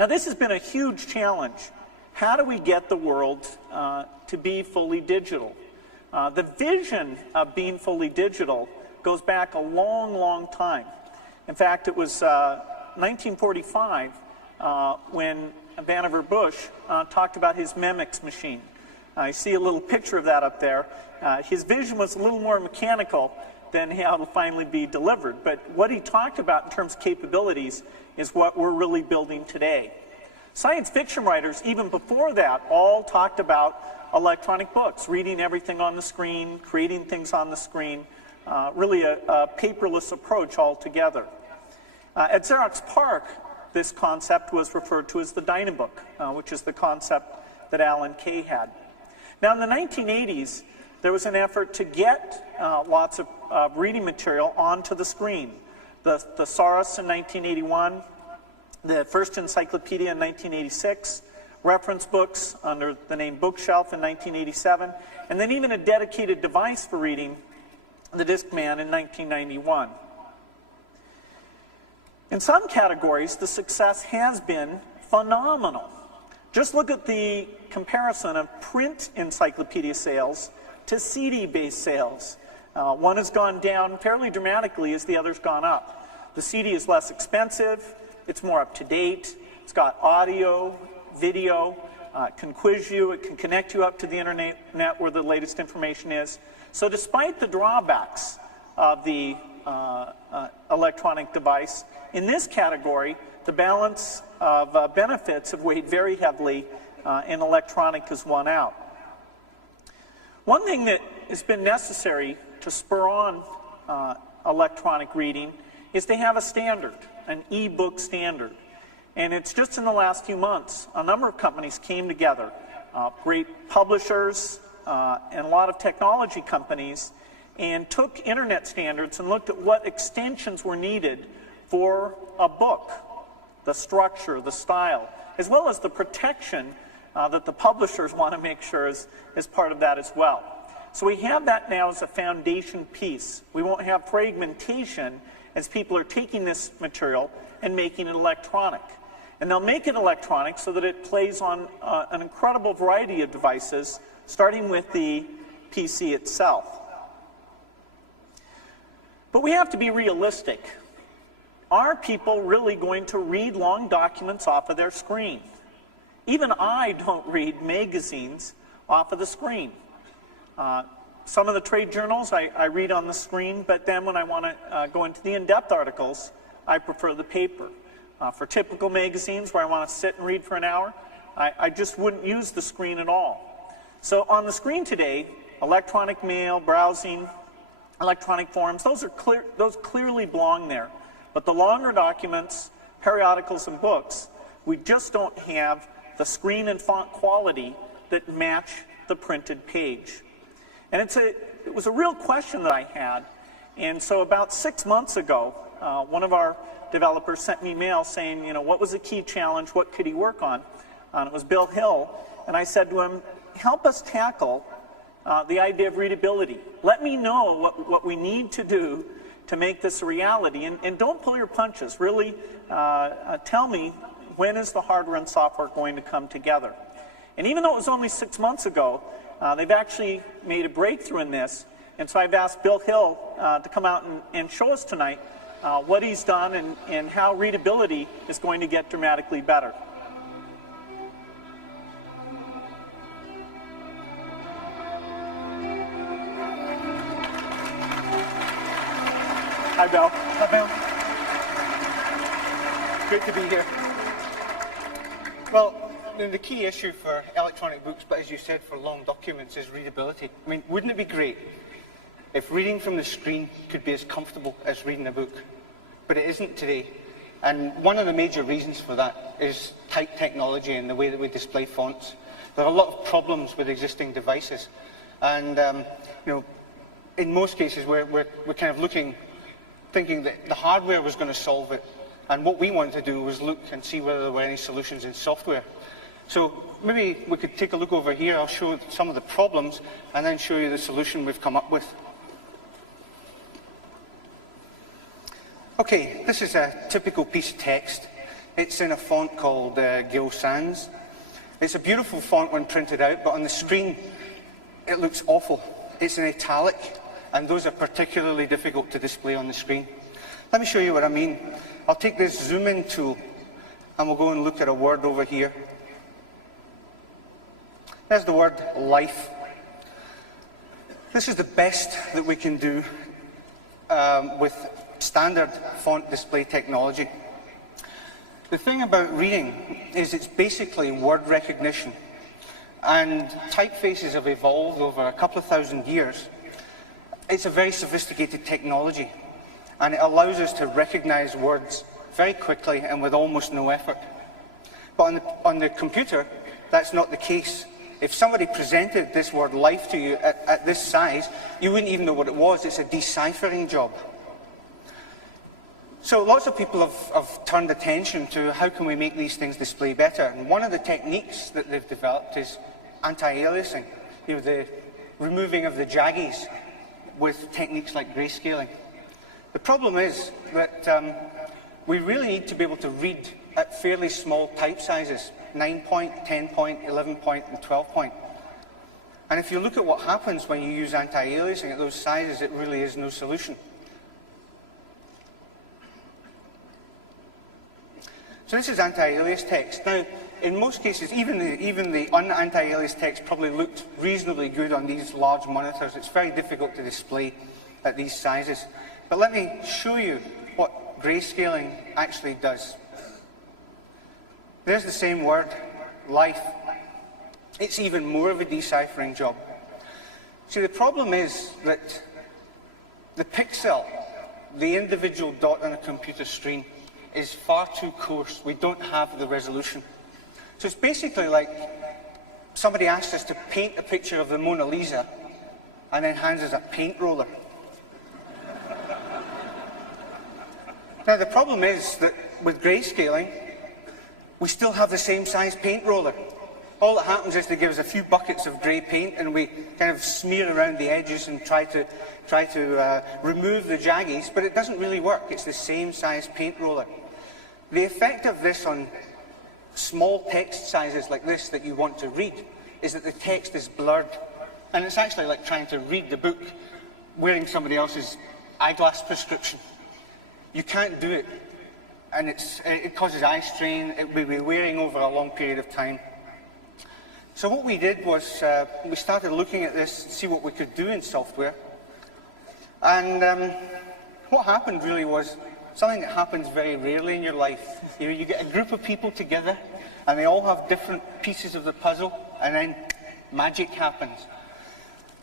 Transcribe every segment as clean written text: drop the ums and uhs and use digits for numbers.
Now this has been a huge challenge. How do we get the world to be fully digital? The vision of being fully digital goes back a long, long time. In fact, it was 1945 when Vanvar Bush talked about his Memex machine. I see a little picture of that up there. His vision was a little more mechanical than how it'll finally be delivered. But what he talked about in terms of capabilities is what we're really building today. Science fiction writers, even before that, all talked about electronic books, reading everything on the screen, creating things on the screen, really a paperless approach altogether. At Xerox PARC, this concept was referred to as the Dynabook, which is the concept that Alan Kay had. Now in the 1980s, there was an effort to get lots of reading material onto the screen. The Thesaurus in 1981, the first encyclopedia in 1986, reference books under the name Bookshelf in 1987, and then even a dedicated device for reading, the Discman, in 1991. In some categories, the success has been phenomenal. Just look at the comparison of print encyclopedia sales to CD-based sales. One has gone down fairly dramatically as the other's gone up. The CD is less expensive, it's more up-to-date, it's got audio, video, it can quiz you, it can connect you up to the internet where the latest information is. So despite the drawbacks of the electronic device, in this category, the balance of benefits have weighed very heavily, and electronic has won out. One thing that has been necessary to spur on electronic reading is to have a standard, an ebook standard. And it's just in the last few months, a number of companies came together, great publishers and a lot of technology companies, and took internet standards and looked at what extensions were needed for a book, the structure, the style, as well as the protection that the publishers want to make sure is part of that as well. So we have that now as a foundation piece. We won't have fragmentation as people are taking this material and making it electronic. And they'll make it electronic so that it plays on an incredible variety of devices, starting with the PC itself. But we have to be realistic. Are people really going to read long documents off of their screen? Even I don't read magazines off of the screen. Some of the trade journals I read on the screen, but then when I want to go into the in-depth articles, I prefer the paper. For typical magazines where I want to sit and read for an hour, I just wouldn't use the screen at all. So on the screen today, electronic mail, browsing, electronic forms, those clearly belong there. But the longer documents, periodicals, and books, we just don't have the screen and font quality that match the printed page. And it was a real question that I had. And so about 6 months ago, one of our developers sent me mail saying, you know, what was the key challenge, what could he work on? And it was Bill Hill. And I said to him, help us tackle the idea of readability. Let me know what we need to do to make this a reality. And don't pull your punches. Really tell me, when is the hardware and software going to come together? And even though it was only 6 months ago, they've actually made a breakthrough in this. And so I've asked Bill Hill to come out and show us tonight what he's done and how readability is going to get dramatically better. Hi, Bill. Hi, Bill. Great to be here. Well, the key issue for electronic books, but as you said, for long documents, is readability. I mean, wouldn't it be great if reading from the screen could be as comfortable as reading a book? But it isn't today. And one of the major reasons for that is type technology and the way that we display fonts. There are a lot of problems with existing devices. And, you know, in most cases, we're kind of thinking that the hardware was going to solve it. And what we wanted to do was look and see whether there were any solutions in software. So maybe we could take a look over here. I'll show some of the problems and then show you the solution we've come up with. Okay, this is a typical piece of text. It's in a font called Gill Sans. It's a beautiful font when printed out, but on the screen it looks awful. It's in italic, and those are particularly difficult to display on the screen. Let me show you what I mean. I'll take this zoom in tool, and we'll go and look at a word over here. There's the word life. This is the best that we can do with standard font display technology. The thing about reading is it's basically word recognition, and typefaces have evolved over a couple of thousand years. It's a very sophisticated technology, and it allows us to recognize words very quickly and with almost no effort. But on the computer, that's not the case. If somebody presented this word life to you at this size, you wouldn't even know what it was. It's a deciphering job. So lots of people have turned attention to how can we make these things display better. And one of the techniques that they've developed is anti-aliasing, the removing of the jaggies with techniques like grayscaling. The problem is that we really need to be able to read at fairly small type sizes, 9 point, 10 point, 11 point, and 12 point. And if you look at what happens when you use anti-aliasing at those sizes, it really is no solution. So this is anti-alias text. Now, in most cases, even the un-anti-alias text probably looked reasonably good on these large monitors. It's very difficult to display at these sizes. But let me show you what grayscaling actually does. There's the same word, life. It's even more of a deciphering job. See, the problem is that the pixel, the individual dot on a computer screen, is far too coarse. We don't have the resolution. So it's basically like somebody asked us to paint a picture of the Mona Lisa and then hands us a paint roller. Now the problem is that with grayscaling, we still have the same size paint roller. All that happens is they give us a few buckets of grey paint and we kind of smear around the edges and try to remove the jaggies, but it doesn't really work. It's the same size paint roller. The effect of this on small text sizes like this that you want to read is that the text is blurred. And it's actually like trying to read the book wearing somebody else's eyeglass prescription. You can't do it. And it causes eye strain. It will be wearing over a long period of time. So what we did was we started looking at this to see what we could do in software. And what happened really was something that happens very rarely in your life. You get a group of people together and they all have different pieces of the puzzle, and then magic happens.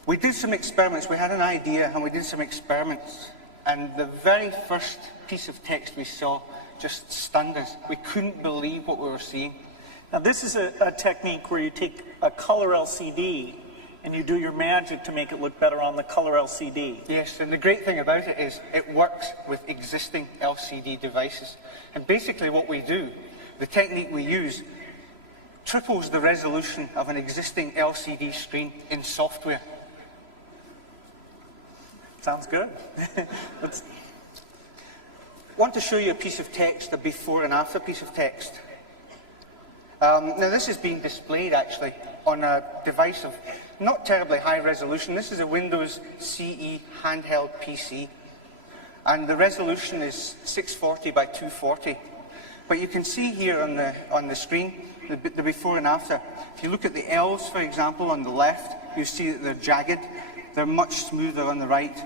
We did some experiments. We had an idea and we did some experiments, and the very first piece of text we saw just stunned us. We couldn't believe what we were seeing. Now this is a technique where you take a color LCD and you do your magic to make it look better on the color LCD. Yes, and the great thing about it is it works with existing LCD devices. And basically what we do, the technique we use, triples the resolution of an existing LCD screen in software. Sounds good. I want to show you a piece of text, a before and after piece of text. Now this is being displayed actually on a device of not terribly high resolution. This is a Windows CE handheld PC, and the resolution is 640 by 240. But you can see here on the screen the before and after. If you look at the L's, for example, on the left, you see that they're jagged. They're much smoother on the right.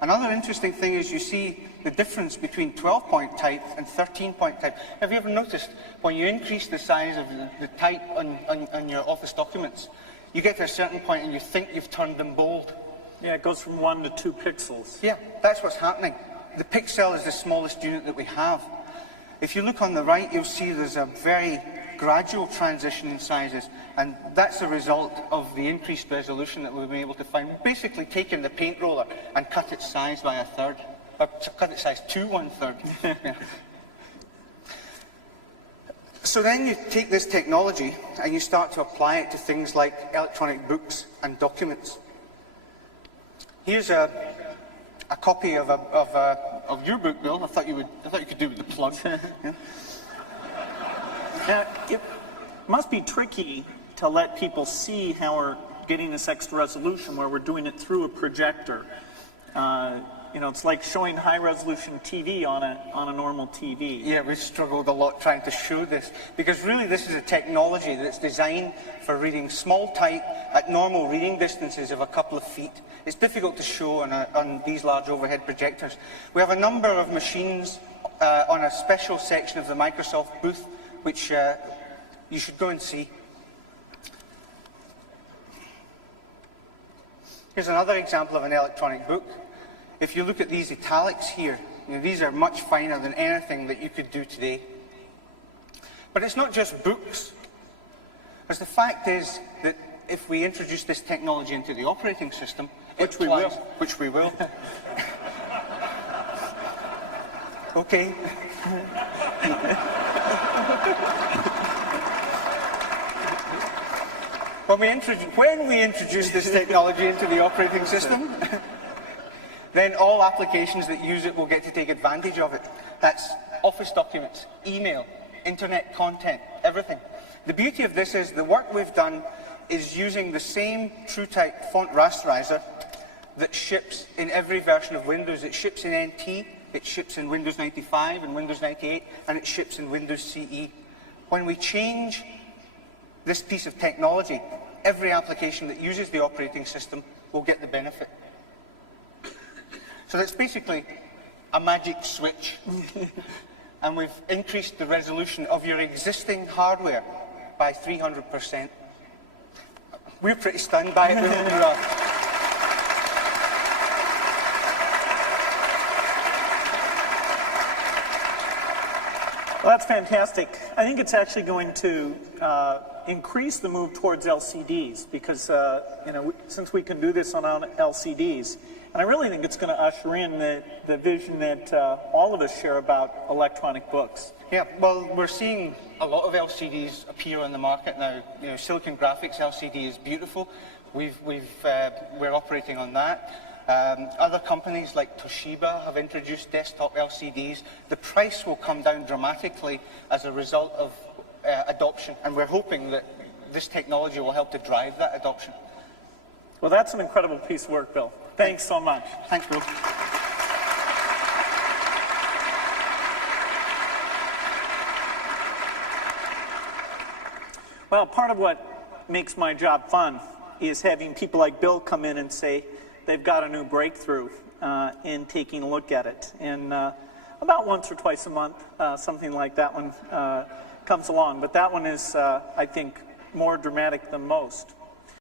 Another interesting thing is you see the difference between 12-point type and 13-point type. Have you ever noticed when you increase the size of the type on your Office documents, you get to a certain point and you think you've turned them bold? Yeah, it goes from 1 to 2 pixels. Yeah, that's what's happening. The pixel is the smallest unit that we have. If you look on the right, you'll see there's a very gradual transition in sizes, and that's a result of the increased resolution that we've been able to find. We've basically taken the paint roller and cut its size by a third, or cut its size to 1/3. Yeah. So then you take this technology and you start to apply it to things like electronic books and documents. Here's a copy of your book, Bill. I thought you could do with the plug. Yeah. Now, it must be tricky to let people see how we're getting this extra resolution where we're doing it through a projector. You know, it's like showing high-resolution TV on a normal TV. Yeah, we struggled a lot trying to show this, because really this is a technology that's designed for reading small type at normal reading distances of a couple of feet. It's difficult to show on these large overhead projectors. We have a number of machines on a special section of the Microsoft booth, which you should go and see. Here's another example of an electronic book. If you look at these italics here, you know, these are much finer than anything that you could do today. But it's not just books, because the fact is that if we introduce this technology into the operating system, which we will. Okay. When we introduce this technology into the operating system, then all applications that use it will get to take advantage of it. That's Office documents, email, internet content, everything. The beauty of this is the work we've done is using the same TrueType font rasterizer that ships in every version of Windows. It ships in NT, it ships in Windows 95 and Windows 98, and it ships in Windows CE. When we change this piece of technology, every application that uses the operating system will get the benefit. So that's basically a magic switch. And we've increased the resolution of your existing hardware by 300%. We're pretty stunned by it. Well, that's fantastic. I think it's actually going to increase the move towards LCDs because, you know, since we can do this on LCDs, and I really think it's going to usher in the vision that all of us share about electronic books. Yeah, well, we're seeing a lot of LCDs appear on the market now. You know, Silicon Graphics LCD is beautiful. We're operating on that. Other companies like Toshiba have introduced desktop LCDs. The price will come down dramatically as a result of adoption, and we're hoping that this technology will help to drive that adoption. Well, that's an incredible piece of work, Bill. Thanks so much. Thanks, Bill. Well, part of what makes my job fun is having people like Bill come in and say they've got a new breakthrough and taking a look at it. And about once or twice a month, something like that one comes along. But that one is, I think, more dramatic than most.